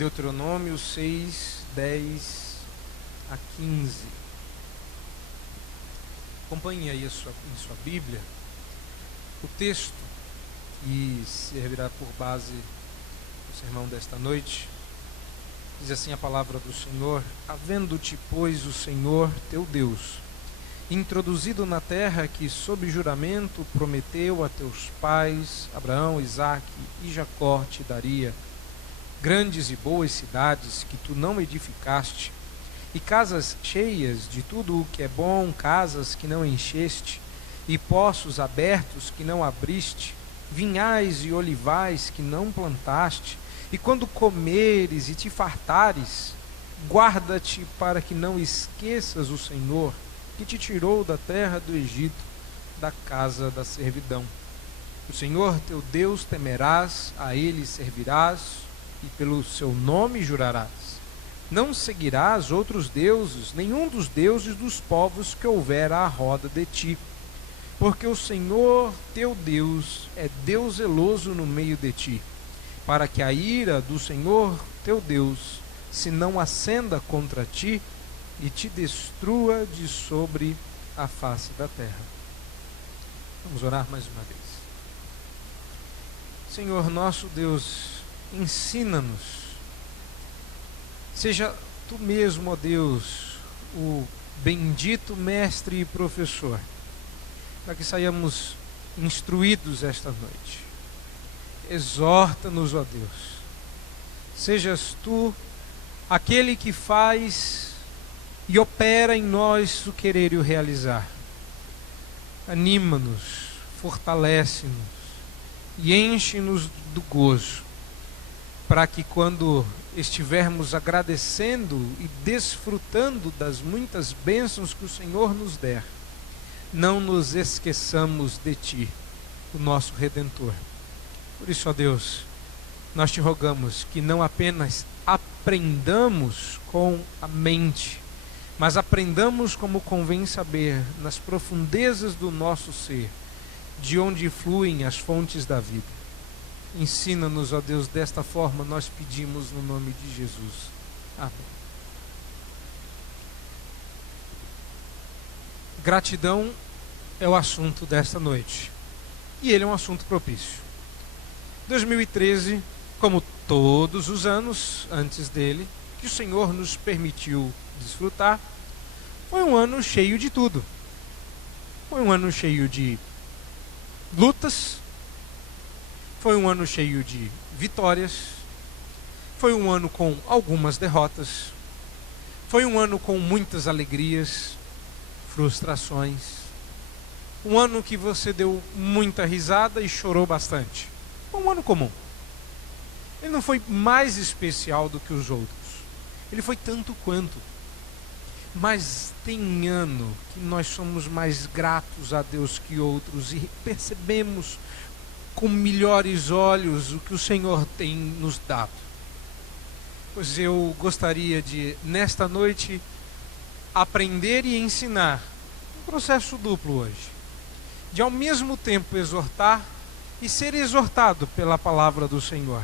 Deuteronômio 6, 10 a 15. Acompanhe aí em sua Bíblia o texto que servirá por base do sermão desta noite. Diz assim a palavra do Senhor: havendo-te, pois, o Senhor teu Deus introduzido na terra que sob juramento prometeu a teus pais Abraão, Isaque e Jacó te daria, grandes e boas cidades que tu não edificaste, e casas cheias de tudo o que é bom, casas que não encheste, e poços abertos que não abriste, vinhais e olivais que não plantaste, e quando comeres e te fartares, guarda-te para que não esqueças o Senhor, que te tirou da terra do Egito, da casa da servidão. O Senhor teu Deus temerás, a ele servirás, e pelo seu nome jurarás. Não seguirás outros deuses, nenhum dos deuses dos povos que houver à roda de ti, porque o Senhor teu Deus é Deus zeloso no meio de ti, para que a ira do Senhor teu Deus se não acenda contra ti e te destrua de sobre a face da terra. Vamos orar mais uma vez. Senhor nosso Deus, ensina-nos. Seja tu mesmo, ó Deus, o bendito mestre e professor, para que saiamos instruídos esta noite. Exorta-nos, ó Deus. Sejas tu aquele que faz e opera em nós o querer e o realizar. Anima-nos, fortalece-nos e enche-nos do gozo, para que quando estivermos agradecendo e desfrutando das muitas bênçãos que o Senhor nos der, não nos esqueçamos de Ti, o nosso Redentor. Por isso, ó Deus, nós te rogamos que não apenas aprendamos com a mente, mas aprendamos como convém saber, nas profundezas do nosso ser, de onde fluem as fontes da vida. Ensina-nos, ó Deus, desta forma nós pedimos no nome de Jesus. Amém. Gratidão é o assunto desta noite, e ele é um assunto propício. 2013, como todos os anos antes dele, que o Senhor nos permitiu desfrutar, foi um ano cheio de tudo. Foi um ano cheio de lutas, foi um ano cheio de vitórias, foi um ano com algumas derrotas, foi um ano com muitas alegrias, frustrações, um ano que você deu muita risada e chorou bastante. Foi um ano comum. Ele não foi mais especial do que os outros, ele foi tanto quanto. Mas tem ano que nós somos mais gratos a Deus que outros e percebemos com melhores olhos o que o Senhor tem nos dado. Pois eu gostaria de, nesta noite, aprender e ensinar um processo duplo hoje, de ao mesmo tempo exortar e ser exortado pela palavra do Senhor,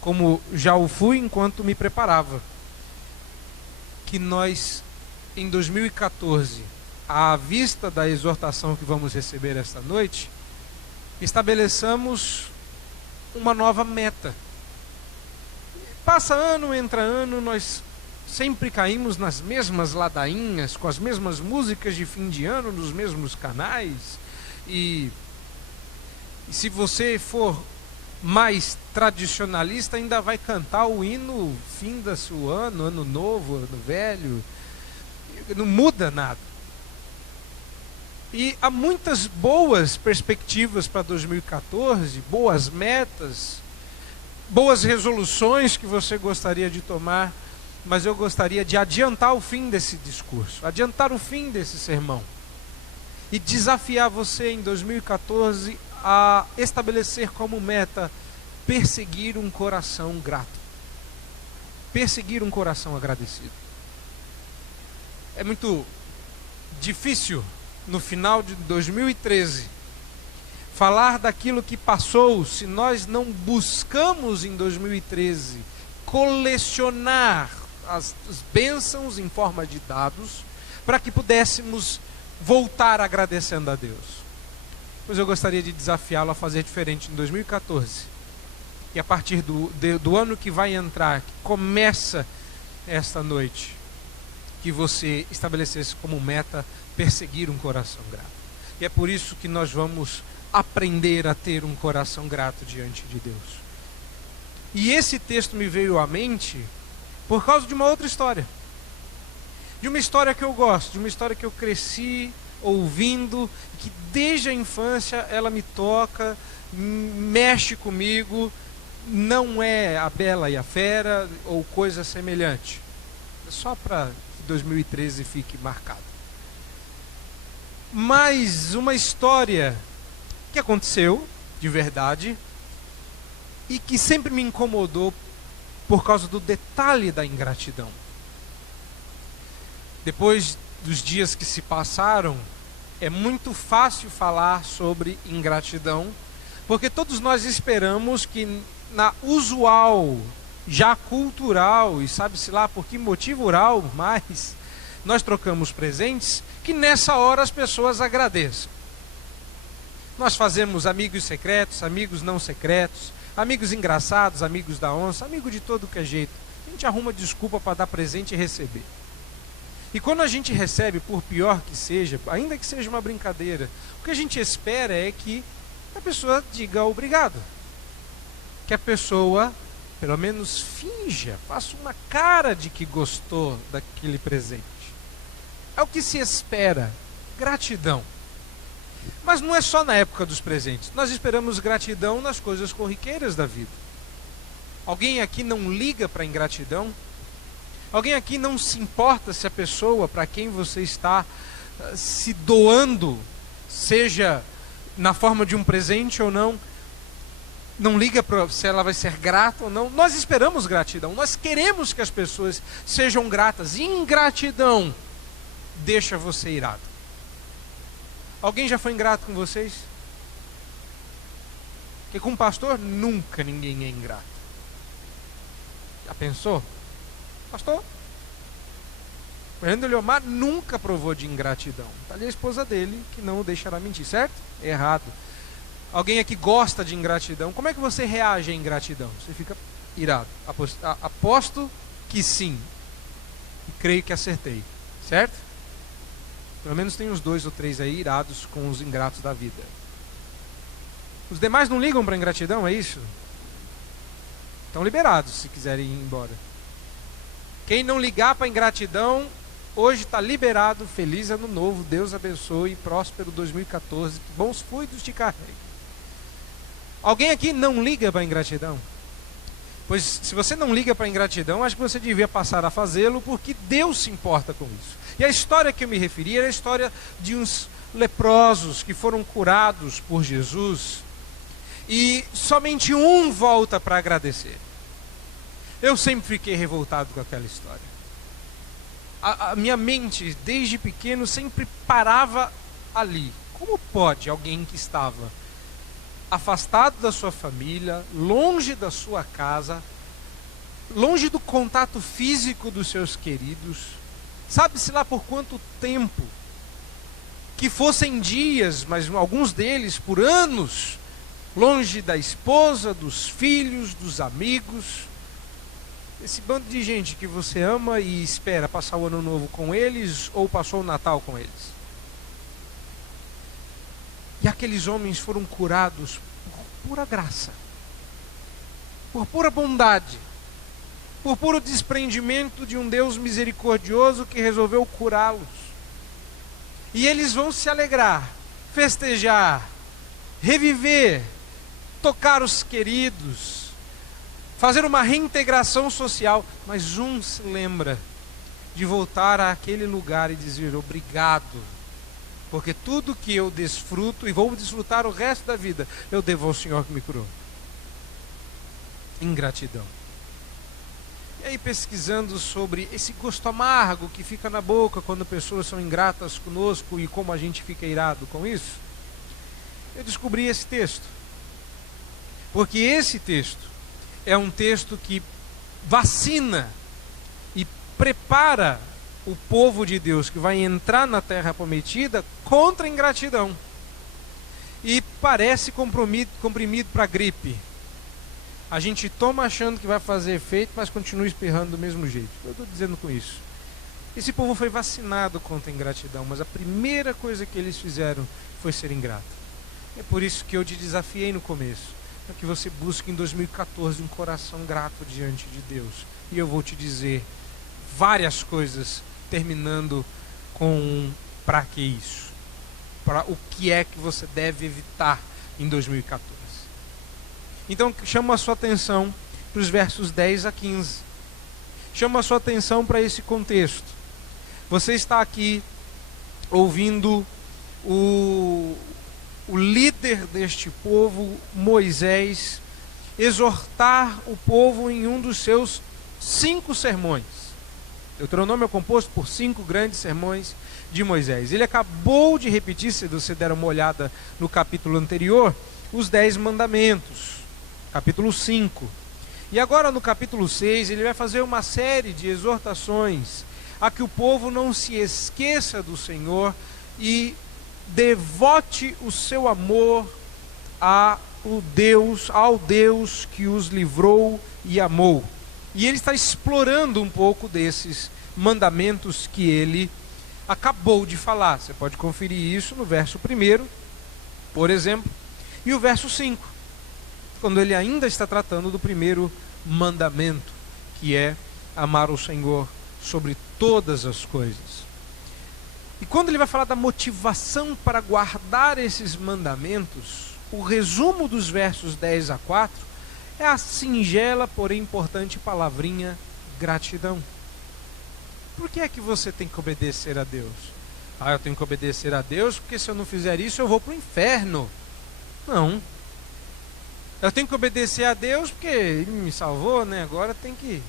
como já o fui enquanto me preparava. Que nós, em 2014, à vista da exortação que vamos receber esta noite, estabeleçamos uma nova meta. Passa ano, entra ano, nós sempre caímos nas mesmas ladainhas, com as mesmas músicas de fim de ano, nos mesmos canais, e se você for mais tradicionalista, ainda vai cantar o hino finda-se o ano, ano novo, ano velho. Não muda nada. E há muitas boas perspectivas para 2014, boas metas, boas resoluções que você gostaria de tomar, mas eu gostaria de adiantar o fim desse discurso, adiantar o fim desse sermão e desafiar você em 2014 a estabelecer como meta perseguir um coração grato, perseguir um coração agradecido. É muito difícil no final de 2013 falar daquilo que passou se nós não buscamos em 2013 colecionar as bênçãos em forma de dados, para que pudéssemos voltar agradecendo a Deus. Pois eu gostaria de desafiá-lo a fazer diferente em 2014. E a partir do ano que vai entrar, que começa esta noite, que você estabelecesse como meta perseguir um coração grato. E é por isso que nós vamos aprender a ter um coração grato diante de Deus. E esse texto me veio à mente por causa de uma outra história. De uma história que eu gosto, de uma história que eu cresci ouvindo, que desde a infância ela me toca, mexe comigo. Não é A Bela e a Fera ou coisa semelhante. Só para que 2013 fique marcado. Mas uma história que aconteceu de verdade e que sempre me incomodou por causa do detalhe da ingratidão. Depois dos dias que se passaram, é muito fácil falar sobre ingratidão, porque todos nós esperamos que na usual, já cultural, e sabe-se lá por que motivo oral, mas nós trocamos presentes, que nessa hora as pessoas agradeçam. Nós fazemos amigos secretos, amigos não secretos, amigos engraçados, amigos da onça, amigo de todo que é jeito. A gente arruma desculpa para dar presente e receber. E quando a gente recebe, por pior que seja, ainda que seja uma brincadeira, o que a gente espera é que a pessoa diga obrigado. Que a pessoa, pelo menos finja, faça uma cara de que gostou daquele presente. É o que se espera, gratidão. Mas não é só na época dos presentes. Nós esperamos gratidão nas coisas corriqueiras da vida. Alguém aqui não liga para a ingratidão? Alguém aqui não se importa se a pessoa para quem você está se doando, seja na forma de um presente ou não, não liga para se ela vai ser grata ou não? Nós esperamos gratidão, nós queremos que as pessoas sejam gratas. Ingratidão deixa você irado. Alguém já foi ingrato com vocês? Porque com um pastor nunca ninguém é ingrato. Já pensou? Pastor Fernando Eliomar nunca provou de ingratidão. Está ali a esposa dele, que não o deixará mentir, certo? Errado. Alguém aqui gosta de ingratidão. Como é que você reage à ingratidão? Você fica irado. Aposto que sim. E creio que acertei. Certo? Pelo menos tem uns 2 ou 3 aí irados com os ingratos da vida. Os demais não ligam para a ingratidão, é isso? Estão liberados se quiserem ir embora. Quem não ligar para a ingratidão, hoje está liberado. Feliz ano novo, Deus abençoe, próspero 2014, que bons fluidos te carreguem. Alguém aqui não liga para a ingratidão? Pois se você não liga para a ingratidão, acho que você devia passar a fazê-lo, porque Deus se importa com isso. E a história que eu me referi era a história de uns leprosos que foram curados por Jesus, e somente um volta para agradecer. Eu sempre fiquei revoltado com aquela história. A minha mente, desde pequeno, sempre parava ali. Como pode alguém que estava afastado da sua família, longe da sua casa, longe do contato físico dos seus queridos, sabe-se lá por quanto tempo, que fossem dias, mas alguns deles por anos, longe da esposa, dos filhos, dos amigos, esse bando de gente que você ama e espera passar o ano novo com eles, ou passou o Natal com eles. E aqueles homens foram curados por pura graça, por pura bondade, por puro desprendimento de um Deus misericordioso que resolveu curá-los. E eles vão se alegrar, festejar, reviver, tocar os queridos, fazer uma reintegração social. Mas um se lembra de voltar àquele lugar e dizer obrigado, porque tudo que eu desfruto e vou desfrutar o resto da vida, eu devo ao Senhor que me curou. Ingratidão. E aí, pesquisando sobre esse gosto amargo que fica na boca quando pessoas são ingratas conosco e como a gente fica irado com isso, eu descobri esse texto. Porque esse texto é um texto que vacina e prepara o povo de Deus que vai entrar na terra prometida contra a ingratidão. E parece comprimido para gripe. A gente toma achando que vai fazer efeito, mas continua espirrando do mesmo jeito. Eu estou dizendo com isso. Esse povo foi vacinado contra a ingratidão, mas a primeira coisa que eles fizeram foi ser ingrato. É por isso que eu te desafiei no começo, para que você busque em 2014 um coração grato diante de Deus. E eu vou te dizer várias coisas, terminando com para que isso? Para o que é que você deve evitar em 2014. Então, chamo a sua atenção para os versos 10 a 15. Chamo a sua atenção para esse contexto. Você está aqui ouvindo o líder deste povo, Moisés, exortar o povo em um dos seus 5 sermões. Deuteronômio é composto por 5 grandes sermões de Moisés. Ele acabou de repetir, se você der uma olhada no capítulo anterior, os 10 mandamentos, capítulo 5. E agora no capítulo 6 ele vai fazer uma série de exortações a que o povo não se esqueça do Senhor e devote o seu amor ao Deus que os livrou e amou. E ele está explorando um pouco desses mandamentos que ele acabou de falar. Você pode conferir isso no verso 1, por exemplo, e o verso 5, quando ele ainda está tratando do primeiro mandamento, que é amar o Senhor sobre todas as coisas. E quando ele vai falar da motivação para guardar esses mandamentos, o resumo dos versos 10 a 4 é a singela, porém importante palavrinha gratidão. Por que é que você tem que obedecer a Deus? Eu tenho que obedecer a Deus porque se eu não fizer isso eu vou para o inferno. Não. Eu tenho que obedecer a Deus porque Ele me salvou, né? Agora tem que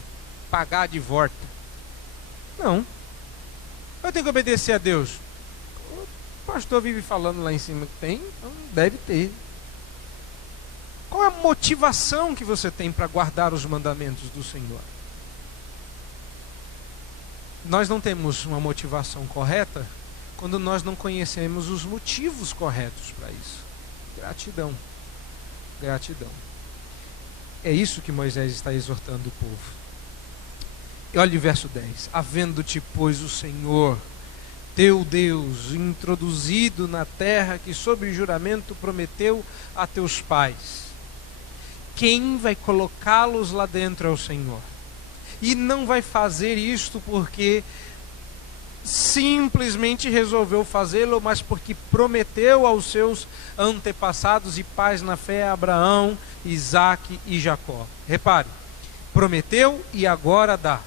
pagar de volta. Não. Eu tenho que obedecer a Deus. O pastor vive falando lá em cima que tem, então deve ter. Qual é a motivação que você tem para guardar os mandamentos do Senhor? Nós não temos uma motivação correta quando nós não conhecemos os motivos corretos para isso. Gratidão. Gratidão. É isso que Moisés está exortando o povo. E olha o verso 10. Havendo-te, pois, o Senhor, teu Deus, introduzido na terra que sob juramento prometeu a teus pais, quem vai colocá-los lá dentro é o Senhor. E não vai fazer isto porque simplesmente resolveu fazê-lo, mas porque prometeu aos seus antepassados e pais na fé, Abraão, Isaque e Jacó. Repare, prometeu e agora dá.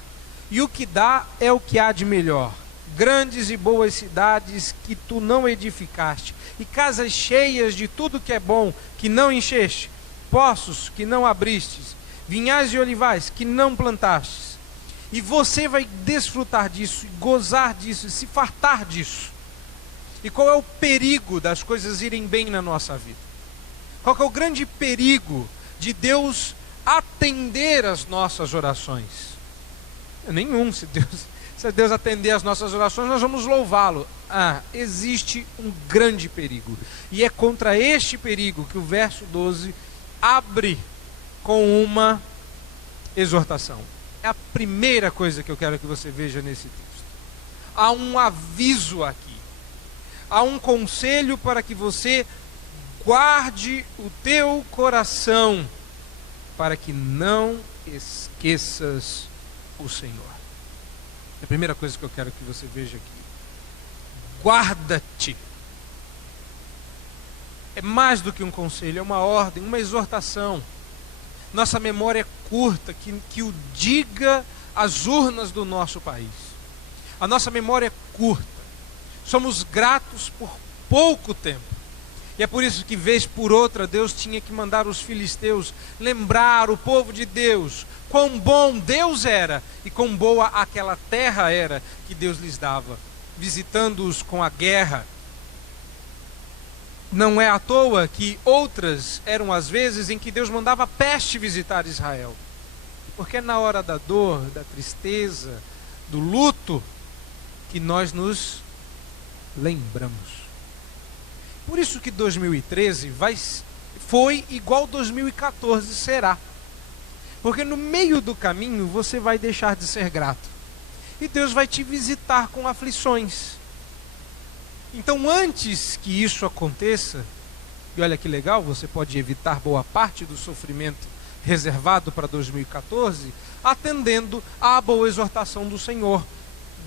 E o que dá é o que há de melhor. Grandes e boas cidades que tu não edificaste, e casas cheias de tudo que é bom, que não encheste, poços que não abristes, vinhais e olivais que não plantastes. E você vai desfrutar disso, gozar disso, se fartar disso. E qual é o perigo das coisas irem bem na nossa vida? Qual é o grande perigo de Deus atender as nossas orações? Nenhum. Se Deus atender as nossas orações, nós vamos louvá-lo. Existe um grande perigo. E é contra este perigo que o verso 12 abre com uma exortação. É a primeira coisa que eu quero que você veja nesse texto. Há um aviso aqui. Há um conselho para que você guarde o teu coração, para que não esqueças o Senhor. É a primeira coisa que eu quero que você veja aqui. Guarda-te. É mais do que um conselho, é uma ordem, uma exortação. Nossa memória é curta, que o diga às urnas do nosso país. A nossa memória é curta. Somos gratos por pouco tempo. E é por isso que, vez por outra, Deus tinha que mandar os filisteus lembrar o povo de Deus quão bom Deus era e quão boa aquela terra era que Deus lhes dava, visitando-os com a guerra. Não é à toa que outras eram as vezes em que Deus mandava a peste visitar Israel. Porque é na hora da dor, da tristeza, do luto, que nós nos lembramos. Por isso que 2013 foi igual 2014 será. Porque no meio do caminho você vai deixar de ser grato. E Deus vai te visitar com aflições. Então, antes que isso aconteça, e olha que legal, você pode evitar boa parte do sofrimento reservado para 2014, atendendo à boa exortação do Senhor.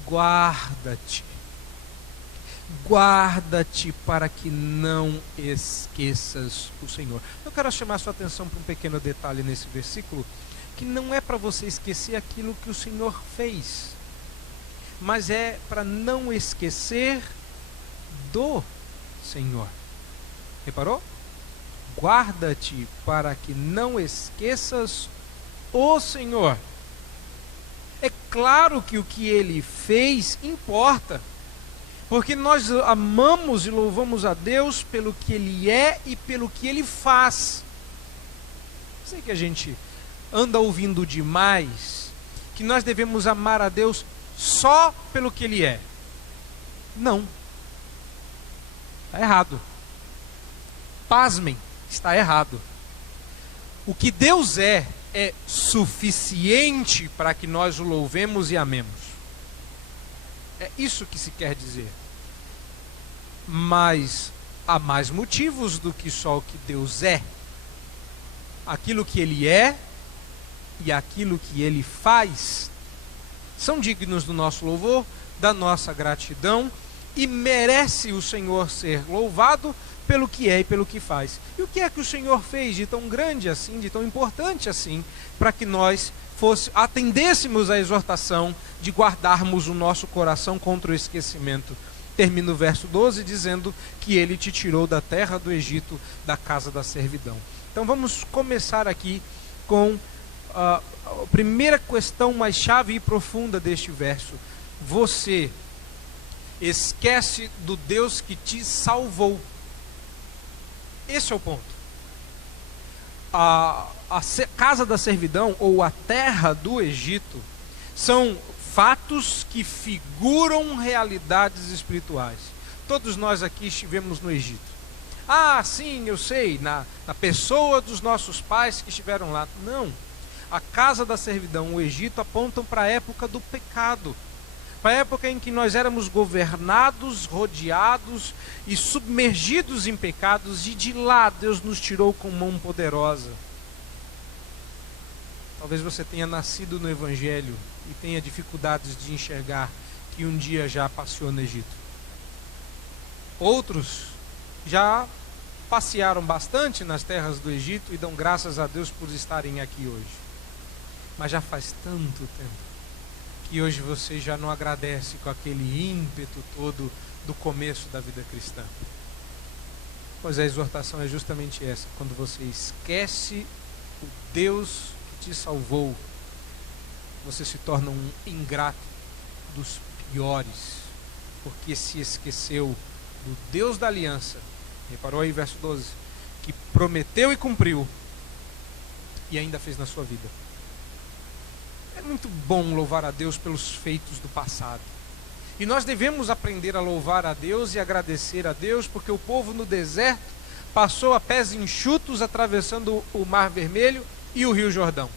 Guarda-te. Guarda-te para que não esqueças o Senhor. Eu quero chamar sua atenção para um pequeno detalhe nesse versículo, que não é para você esquecer aquilo que o Senhor fez, mas é para não esquecer do Senhor. Reparou? Guarda-te para que não esqueças o Senhor. É claro que o que Ele fez importa, porque nós amamos e louvamos a Deus pelo que Ele é e pelo que Ele faz. Sei que a gente anda ouvindo demais que nós devemos amar a Deus só pelo que Ele é. Não. Está errado. Pasmem, está errado. O que Deus é suficiente para que nós o louvemos e amemos. É isso que se quer dizer. Mas há mais motivos do que só o que Deus é. Aquilo que Ele é e aquilo que Ele faz são dignos do nosso louvor, da nossa gratidão, e merece o Senhor ser louvado pelo que é e pelo que faz. E o que é que o Senhor fez de tão grande assim, de tão importante assim, para que nós atendêssemos à exortação de guardarmos o nosso coração contra o esquecimento? Termina o verso 12 dizendo que Ele te tirou da terra do Egito, da casa da servidão. Então vamos começar aqui com a primeira questão mais chave e profunda deste verso. Você esquece do Deus que te salvou. Esse é o ponto. A casa da servidão ou a terra do Egito são fatos que figuram realidades espirituais. Todos nós aqui estivemos no Egito. Ah, sim, eu sei, na pessoa dos nossos pais que estiveram lá. Não. A casa da servidão, o Egito, apontam para a época do pecado. Para a época em que nós éramos governados, rodeados e submergidos em pecados, e de lá Deus nos tirou com mão poderosa. Talvez você tenha nascido no Evangelho e tenha dificuldades de enxergar que um dia já passeou no Egito. Outros já passearam bastante nas terras do Egito e dão graças a Deus por estarem aqui hoje. Mas já faz tanto tempo que hoje você já não agradece com aquele ímpeto todo do começo da vida cristã. Pois a exortação é justamente essa: quando você esquece o Deus que te salvou, você se torna um ingrato dos piores, porque se esqueceu do Deus da aliança. Reparou aí verso 12, que prometeu e cumpriu e ainda fez na sua vida. É muito bom louvar a Deus pelos feitos do passado. E nós devemos aprender a louvar a Deus e agradecer a Deus, porque o povo no deserto passou a pés enxutos atravessando o Mar Vermelho e o Rio Jordão.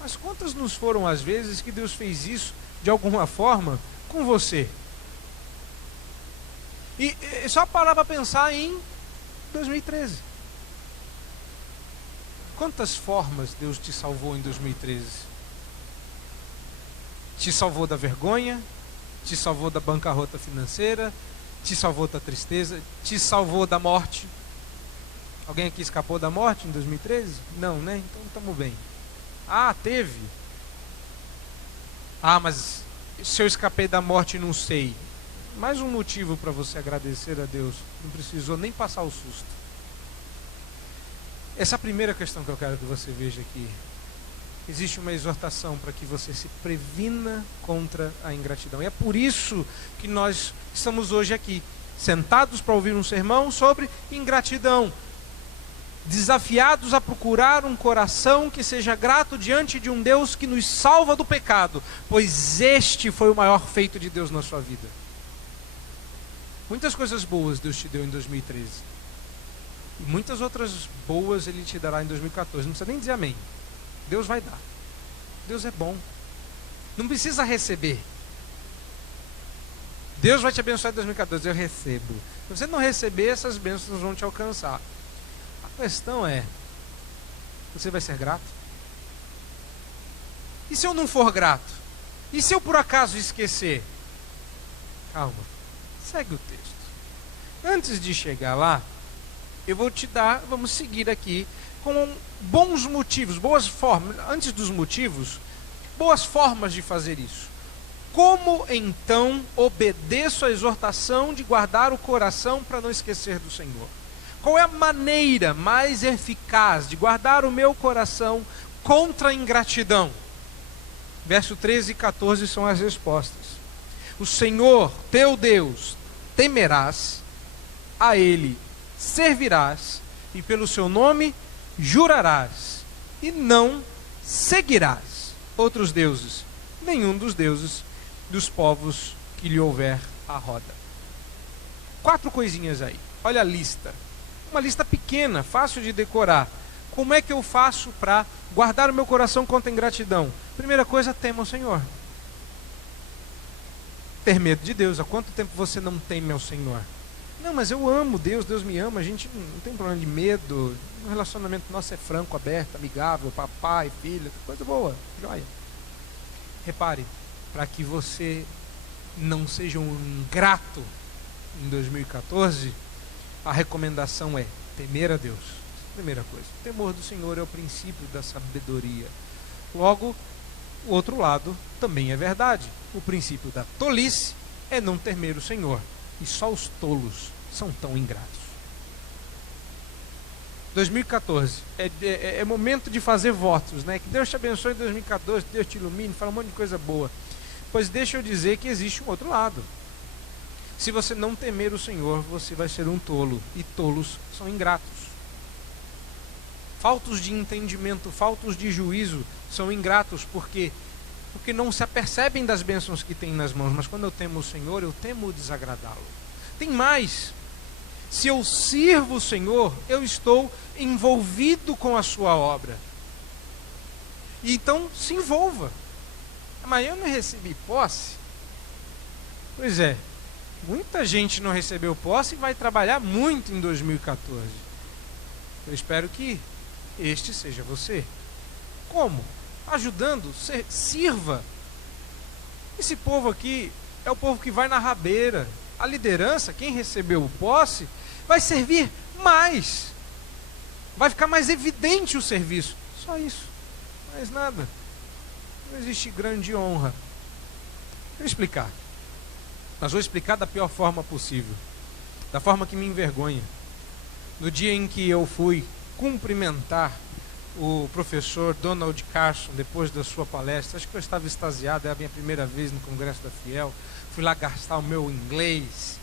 Mas quantas nos foram as vezes que Deus fez isso de alguma forma com você? E só parar para pensar em 2013. Quantas formas Deus te salvou em 2013? Te salvou da vergonha, te salvou da bancarrota financeira, te salvou da tristeza, te salvou da morte. Alguém aqui escapou da morte em 2013? Não, né? Então estamos bem. Ah, teve. Ah, mas se eu escapei da morte, não sei. Mais um motivo para você agradecer a Deus. Não precisou nem passar o susto. Essa é a primeira questão que eu quero que você veja aqui. Existe uma exortação para que você se previna contra a ingratidão. E é por isso que nós estamos hoje aqui, sentados para ouvir um sermão sobre ingratidão. desafiados a procurar um coração que seja grato diante de um Deus que nos salva do pecado, pois este foi o maior feito de Deus na sua vida. Muitas coisas boas Deus te deu em 2013. E muitas outras boas Ele te dará em 2014. Não precisa nem dizer amém. Deus vai dar. Deus é bom. Não precisa receber. Deus vai te abençoar em 2014. Eu recebo. Se você não receber, essas bênçãos vão te alcançar. A questão é, você vai ser grato? E se eu não for grato? E se eu por acaso esquecer? Calma, segue o texto. Antes de chegar lá, eu vou te dar, vamos seguir aqui com bons motivos, boas formas. Antes dos motivos, boas formas de fazer isso. Como então obedeço à exortação de guardar o coração para não esquecer do Senhor? Qual é a maneira mais eficaz de guardar o meu coração contra a ingratidão? Verso 13 e 14 são as respostas. O Senhor, teu Deus, temerás, a Ele servirás, e pelo seu nome jurarás, e não seguirás outros deuses, nenhum dos deuses dos povos que lhe houver à roda. 4 coisinhas aí, olha a lista. Uma lista pequena, fácil de decorar. Como é que eu faço para guardar o meu coração contra a ingratidão? Primeira coisa, tema o Senhor. Ter medo de Deus. Há quanto tempo você não teme ao Senhor? Não, mas eu amo Deus, Deus me ama, a gente não tem problema de medo. O relacionamento nosso é franco, aberto, amigável, papai, filho, coisa boa, joia. Repare, para que você não seja um ingrato em 2014, a recomendação é temer a Deus. Primeira coisa, o temor do Senhor é o princípio da sabedoria. Logo, o outro lado também é verdade. O princípio da tolice é não temer o Senhor. E só os tolos são tão ingratos. 2014 é momento de fazer votos, né? Que Deus te abençoe em 2014, Deus te ilumine, fala um monte de coisa boa. Pois deixa eu dizer que existe um outro lado. Se você não temer o Senhor, você vai ser um tolo. E tolos são ingratos. Faltos de entendimento, faltos de juízo são ingratos porque não se apercebem das bênçãos que têm nas mãos. Mas quando eu temo o Senhor, eu temo desagradá-lo. Tem mais. Se eu sirvo o Senhor, eu estou envolvido com a sua obra. E então se envolva. Mas eu não recebi posse? Pois é. Muita gente não recebeu posse e vai trabalhar muito em 2014. Eu espero que este seja você. Como? Ajudando, sirva. Esse povo aqui é o povo que vai na rabeira. A liderança, quem recebeu o posse, vai servir mais. Vai ficar mais evidente o serviço. Só isso. Mais nada. Não existe grande honra. Vou explicar. Mas vou explicar da pior forma possível. Da forma que me envergonha. No dia em que eu fui cumprimentar o professor Donald Carson, depois da sua palestra, acho que eu estava extasiado, era a minha primeira vez no Congresso da Fiel. Fui lá gastar o meu inglês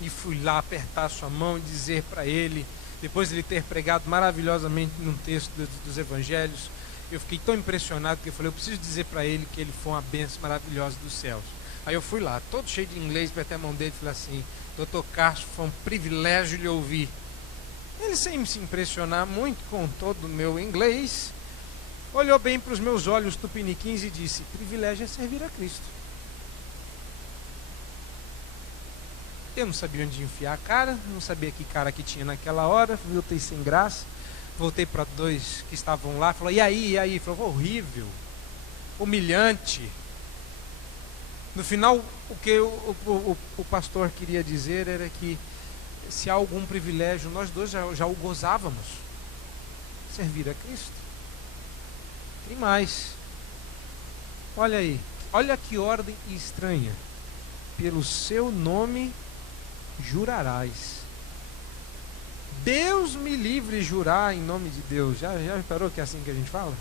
e fui lá apertar a sua mão e dizer para ele, depois de ele ter pregado maravilhosamente num texto dos evangelhos, eu fiquei tão impressionado que eu falei, eu preciso dizer para ele que ele foi uma bênção maravilhosa dos céus. Aí eu fui lá, todo cheio de inglês, apertei a mão dele e falei assim, Dr. Carson, foi um privilégio lhe ouvir. Ele, sem se impressionar muito com todo o meu inglês, olhou bem para os meus olhos tupiniquins e disse, privilégio é servir a Cristo. Eu não sabia onde enfiar a cara, não sabia que cara que tinha naquela hora, voltei sem graça, voltei para 2 que estavam lá, falou, e aí? Falou, horrível, humilhante. No final, o que o pastor queria dizer era que se há algum privilégio, nós dois já o gozávamos. Servir a Cristo. Tem mais. Olha aí. Olha que ordem estranha. Pelo seu nome jurarás. Deus me livre jurar em nome de Deus. Já reparou que é assim que a gente fala?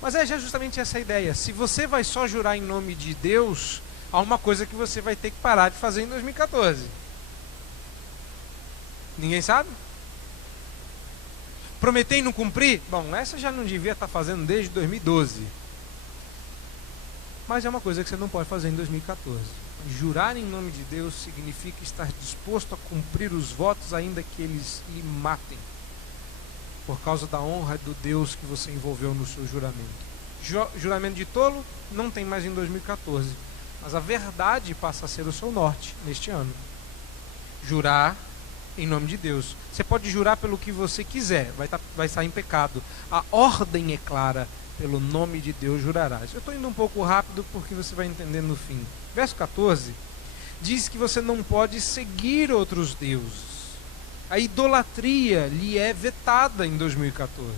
Mas é justamente essa a ideia. Se você vai só jurar em nome de Deus, há uma coisa que você vai ter que parar de fazer em 2014. Ninguém sabe? prometer e não cumprir? Bom, essa já não devia estar fazendo desde 2012. Mas é uma coisa que você não pode fazer em 2014. Jurar em nome de Deus significa estar disposto a cumprir os votos, ainda que eles lhe matem, por causa da honra do Deus que você envolveu no seu juramento. Juramento de tolo não tem mais em 2014, mas a verdade passa a ser o seu norte neste ano. Jurar em nome de Deus. Você pode jurar pelo que você quiser, vai estar em pecado. A ordem é clara: pelo nome de Deus jurarás. Eu estou indo um pouco rápido porque você vai entender no fim. Verso 14 diz que você não pode seguir outros deuses. A idolatria lhe é vetada em 2014.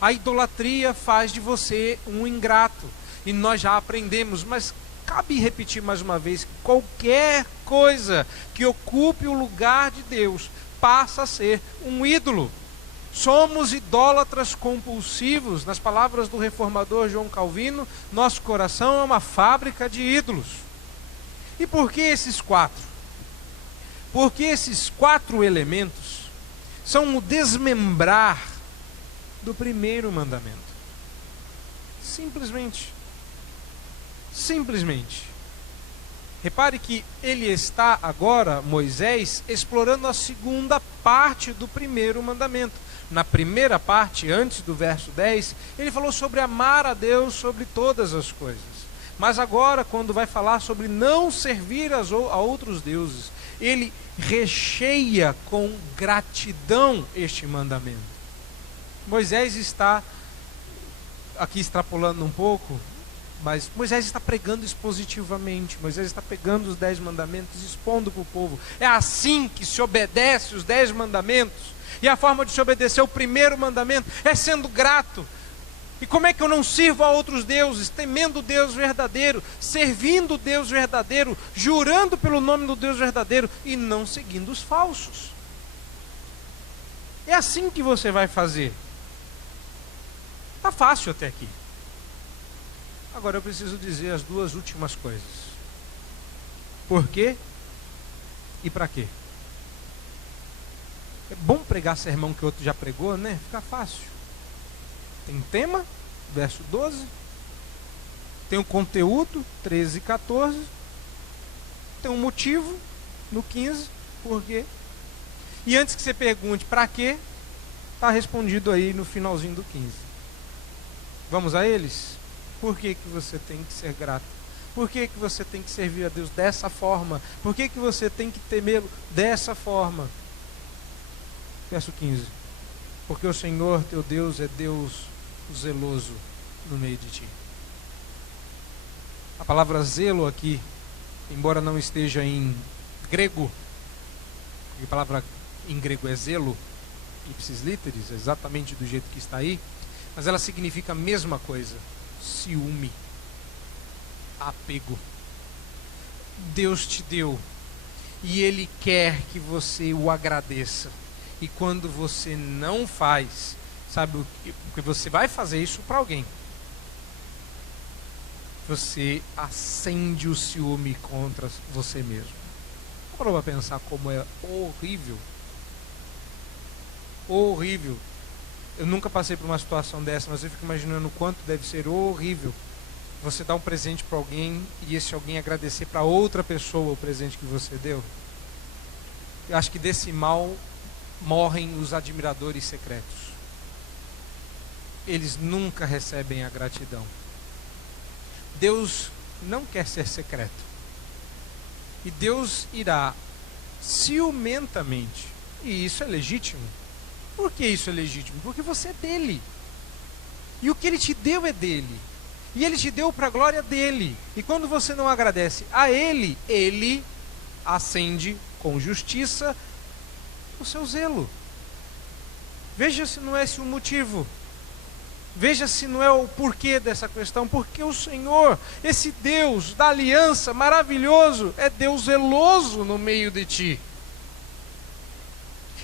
A idolatria faz de você um ingrato. E nós já aprendemos, mas cabe repetir mais uma vez, que qualquer coisa que ocupe o lugar de Deus passa a ser um ídolo. Somos idólatras compulsivos. Nas palavras do reformador João Calvino, nosso coração é uma fábrica de ídolos. E por que esses quatro? Porque esses quatro elementos são o desmembrar do primeiro mandamento. Simplesmente. Repare que ele está agora, Moisés, explorando a segunda parte do primeiro mandamento. Na primeira parte, antes do verso 10, ele falou sobre amar a Deus sobre todas as coisas. Mas agora, quando vai falar sobre não servir a outros deuses, ele recheia com gratidão este mandamento. Moisés está aqui extrapolando um pouco, mas Moisés está pregando expositivamente. Moisés está pegando os 10 mandamentos e expondo para o povo. É assim que se obedece os 10 mandamentos. E a forma de se obedecer o primeiro mandamento é sendo grato. E como é que eu não sirvo a outros deuses? Temendo o Deus verdadeiro, servindo o Deus verdadeiro, jurando pelo nome do Deus verdadeiro e não seguindo os falsos. É assim que você vai fazer. Está fácil até aqui. Agora eu preciso dizer as duas últimas coisas. Por quê e para quê? É bom pregar sermão que outro já pregou, né? Fica fácil. Tem tema, verso 12. Tem um conteúdo, 13 e 14. Tem um motivo, no 15. Por quê? E antes que você pergunte para quê, está respondido aí no finalzinho do 15. Vamos a eles? Por que você tem que ser grato? Por que você tem que servir a Deus dessa forma? Por que você tem que temê-lo dessa forma? Verso 15. Porque o Senhor teu Deus é Deus zeloso no meio de ti. A palavra zelo aqui, embora não esteja em grego, a palavra em grego é zelo, ipsis literis, exatamente do jeito que está aí, mas ela significa a mesma coisa: ciúme, apego. Deus te deu e Ele quer que você o agradeça. E quando você não faz, sabe o que? Porque você vai fazer isso para alguém. Você acende o ciúme contra você mesmo. Parou para pensar como é horrível? Horrível. Eu nunca passei por uma situação dessa, mas eu fico imaginando o quanto deve ser horrível você dar um presente para alguém e esse alguém agradecer para outra pessoa o presente que você deu. Eu acho que desse mal morrem os admiradores secretos. Eles nunca recebem a gratidão. Deus não quer ser secreto. E Deus irá ciumentamente, e isso é legítimo. Por que isso é legítimo? Porque você é dele. E o que ele te deu é dele. E ele te deu para a glória dele. E quando você não agradece a ele, ele acende com justiça o seu zelo. Veja se não é esse o motivo. Veja se não é o porquê dessa questão. Porque o Senhor, esse Deus da aliança maravilhoso, é Deus zeloso no meio de ti.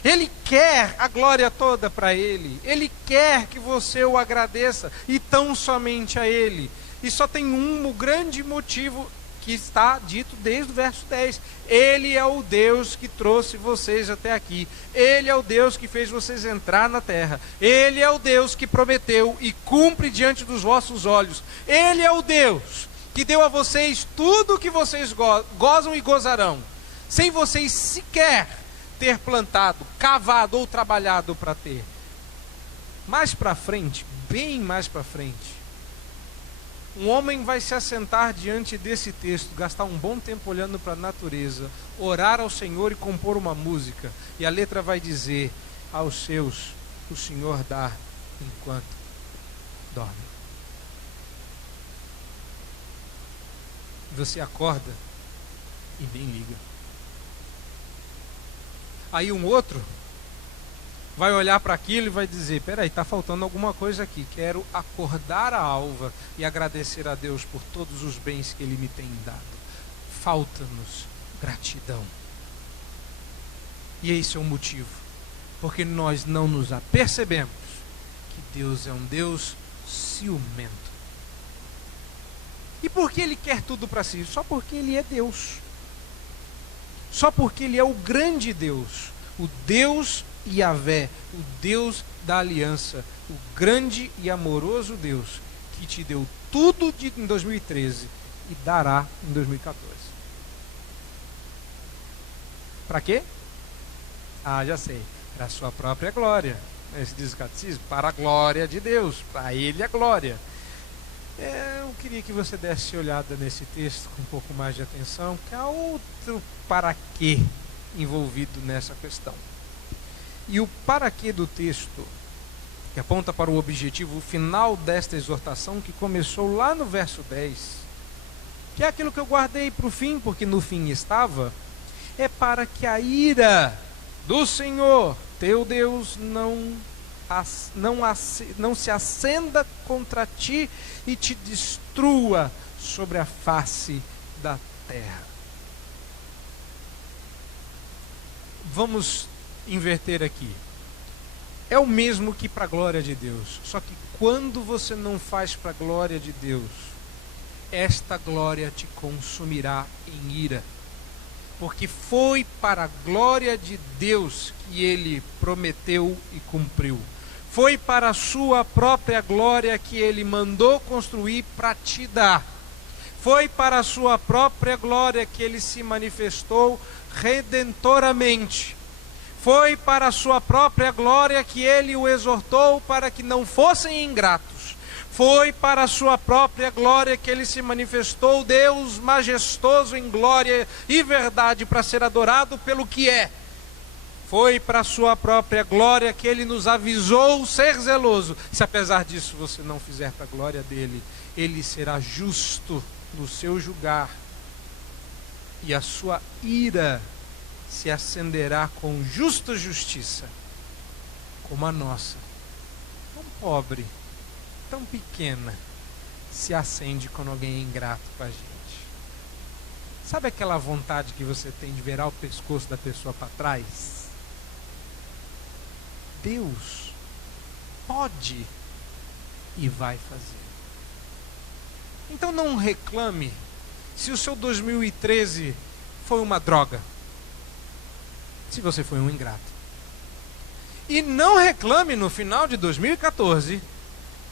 Ele quer a glória toda para Ele. Ele quer que você o agradeça, e tão somente a Ele. E só tem um grande motivo que está dito desde o verso 10. Ele é o Deus que trouxe vocês até aqui. Ele é o Deus que fez vocês entrar na terra. Ele é o Deus que prometeu e cumpre diante dos vossos olhos. Ele é o Deus que deu a vocês tudo o que vocês gozam e gozarão, sem vocês sequer ter plantado, cavado ou trabalhado para ter. Mais para frente, bem mais para frente, um homem vai se assentar diante desse texto, gastar um bom tempo olhando para a natureza, orar ao Senhor e compor uma música. E a letra vai dizer: aos seus o Senhor dá enquanto dorme. Você acorda e nem liga. Aí um outro vai olhar para aquilo e vai dizer: peraí, está faltando alguma coisa aqui. Quero acordar a alva e agradecer a Deus por todos os bens que Ele me tem dado. Falta-nos gratidão. E esse é o motivo, porque nós não nos apercebemos que Deus é um Deus ciumento. E por que Ele quer tudo para si? Só porque Ele é Deus. Só porque Ele é o grande Deus, o Deus Yahvé, o Deus da aliança, o grande e amoroso Deus que te deu tudo em 2013 e dará em 2014. Para quê? Ah, já sei. Para a sua própria glória. Esse diz o catecismo: para a glória de Deus, para Ele a glória. Eu queria que você desse olhada nesse texto com um pouco mais de atenção, que há outro para quê envolvido nessa questão. E o para quê do texto, que aponta para o objetivo final desta exortação, que começou lá no verso 10, que é aquilo que eu guardei para o fim, porque no fim estava, é para que a ira do Senhor, teu Deus, não se acenda contra ti e te destrua sobre a face da terra. Vamos inverter aqui. É o mesmo que para a glória de Deus, só que quando você não faz para a glória de Deus, esta glória te consumirá em ira, porque foi para a glória de Deus que Ele prometeu e cumpriu. Foi para a sua própria glória que Ele mandou construir para te dar. Foi para a sua própria glória que Ele se manifestou redentoramente. Foi para a sua própria glória que Ele o exortou para que não fossem ingratos. Foi para a sua própria glória que Ele se manifestou Deus majestoso em glória e verdade para ser adorado pelo que é. Foi para a sua própria glória que Ele nos avisou ser zeloso. Se apesar disso você não fizer para a glória dEle, Ele será justo no seu julgar. E a sua ira se acenderá com justa justiça, como a nossa, tão pobre, tão pequena, se acende quando alguém é ingrato com a gente. Sabe aquela vontade que você tem de virar o pescoço da pessoa para trás? Deus pode e vai fazer. Então não reclame se o seu 2013 foi uma droga, se você foi um ingrato. E não reclame no final de 2014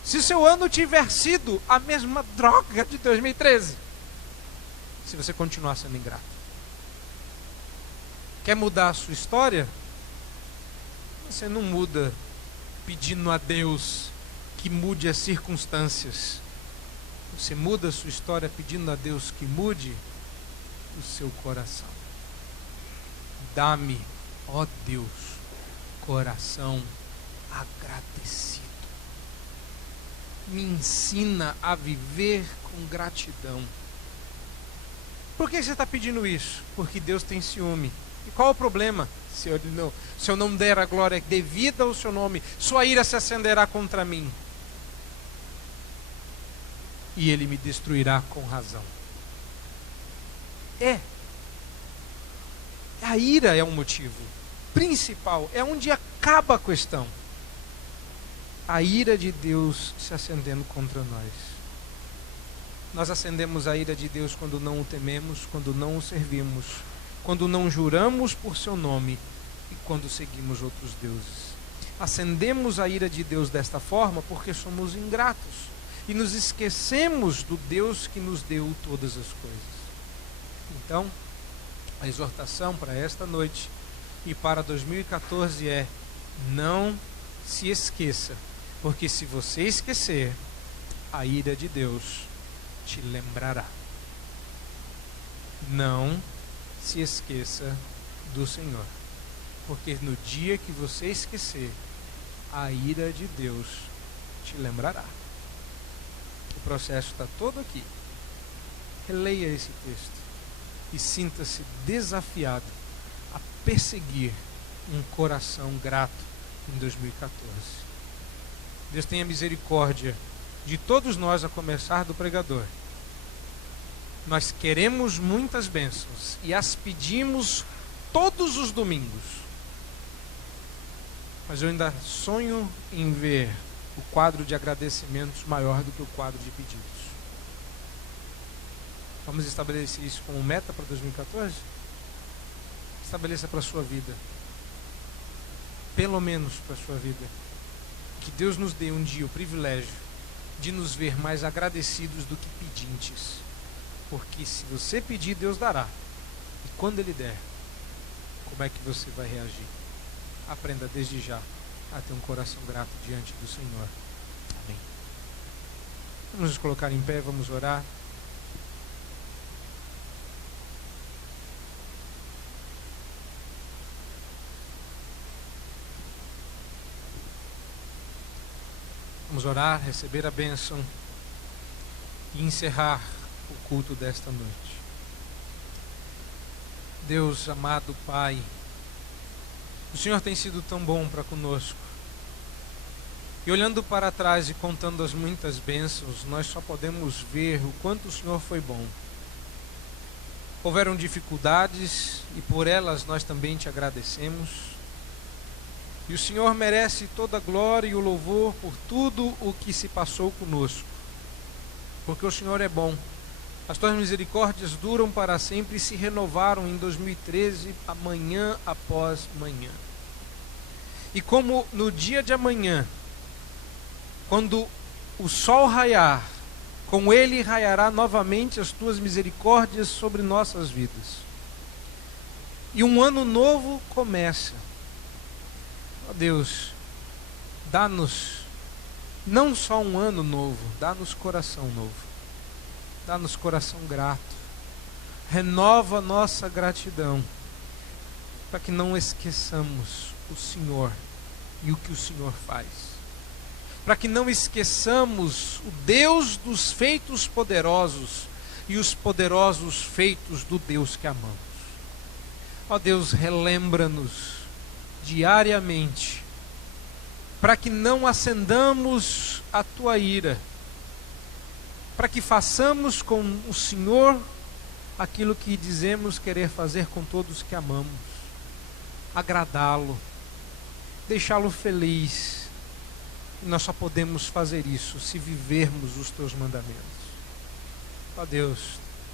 se seu ano tiver sido a mesma droga de 2013, se você continuar sendo ingrato. Quer mudar a sua história? Você não muda pedindo a Deus que mude as circunstâncias. Você muda a sua história pedindo a Deus que mude o seu coração. Dá-me, ó Deus, coração agradecido. Me ensina a viver com gratidão. Por que você está pedindo isso? Porque Deus tem ciúme. E qual o problema? Se eu não der a glória devida ao seu nome, sua ira se acenderá contra mim. E Ele me destruirá com razão. A ira é um motivo principal, é onde acaba a questão. A ira de Deus se acendendo contra nós. Nós acendemos a ira de Deus quando não o tememos, quando não o servimos, quando não juramos por seu nome e quando seguimos outros deuses. Acendemos a ira de Deus desta forma porque somos ingratos e nos esquecemos do Deus que nos deu todas as coisas. Então, a exortação para esta noite e para 2014 é: não se esqueça, porque se você esquecer, a ira de Deus te lembrará. Não se esqueça do Senhor, porque no dia que você esquecer, a ira de Deus te lembrará. O processo está todo aqui. Releia esse texto e sinta-se desafiado a perseguir um coração grato em 2014. Deus tenha misericórdia de todos nós, a começar do pregador. Nós queremos muitas bênçãos e as pedimos todos os domingos, mas eu ainda sonho em ver o quadro de agradecimentos maior do que o quadro de pedidos. Vamos estabelecer isso como meta para 2014? Estabeleça para a sua vida, pelo menos para a sua vida, que Deus nos dê um dia o privilégio de nos ver mais agradecidos do que pedintes, porque se você pedir, Deus dará, e quando Ele der, como é que você vai reagir? Aprenda desde já a ter um coração grato diante do Senhor. Amém. Vamos nos colocar em pé, vamos orar. Vamos orar, receber a bênção e encerrar o culto desta noite. Deus amado Pai, o Senhor tem sido tão bom para conosco. E olhando para trás e contando as muitas bênçãos, nós só podemos ver o quanto o Senhor foi bom. Houveram dificuldades e por elas nós também te agradecemos. E o Senhor merece toda a glória e o louvor por tudo o que se passou conosco, porque o Senhor é bom. As tuas misericórdias duram para sempre e se renovaram em 2013, amanhã após manhã. E como no dia de amanhã, quando o sol raiar, com ele raiará novamente as tuas misericórdias sobre nossas vidas. E um ano novo começa. Ó Deus, dá-nos não só um ano novo, dá-nos coração novo, dá-nos coração grato, renova nossa gratidão, para que não esqueçamos o Senhor e o que o Senhor faz, para que não esqueçamos o Deus dos feitos poderosos e os poderosos feitos do Deus que amamos. Ó Deus, relembra-nos diariamente, para que não acendamos a tua ira, para que façamos com o Senhor aquilo que dizemos querer fazer com todos que amamos, agradá-lo, deixá-lo feliz. E nós só podemos fazer isso se vivermos os teus mandamentos. Ó Deus,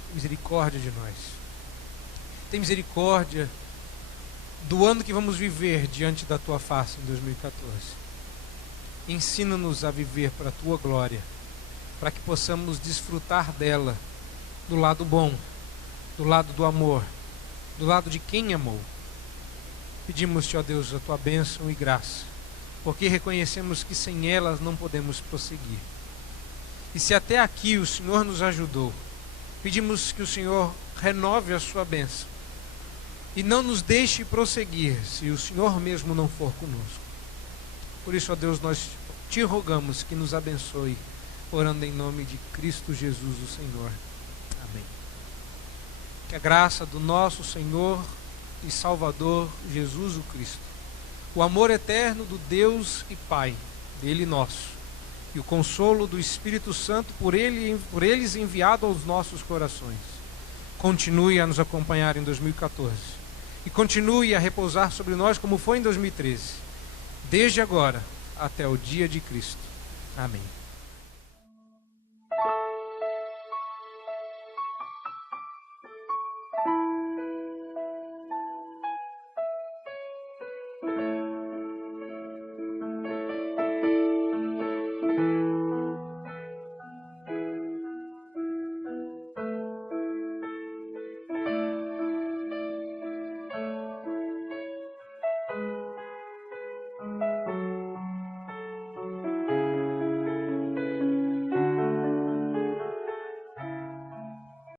tem misericórdia de nós, tem misericórdia do ano que vamos viver diante da tua face em 2014. Ensina-nos a viver para a tua glória, para que possamos desfrutar dela do lado bom, do lado do amor, do lado de quem amou. Pedimos-te, ó Deus, a tua bênção e graça, porque reconhecemos que sem elas não podemos prosseguir. E se até aqui o Senhor nos ajudou, pedimos que o Senhor renove a sua bênção e não nos deixe prosseguir se o Senhor mesmo não for conosco. Por isso, ó Deus, nós te rogamos que nos abençoe, orando em nome de Cristo Jesus, o Senhor. Amém. Que a graça do nosso Senhor e Salvador Jesus o Cristo, o amor eterno do Deus e Pai, dele nosso, e o consolo do Espírito Santo por eles enviado aos nossos corações, continue a nos acompanhar em 2014 e continue a repousar sobre nós como foi em 2013, desde agora até o dia de Cristo. Amém.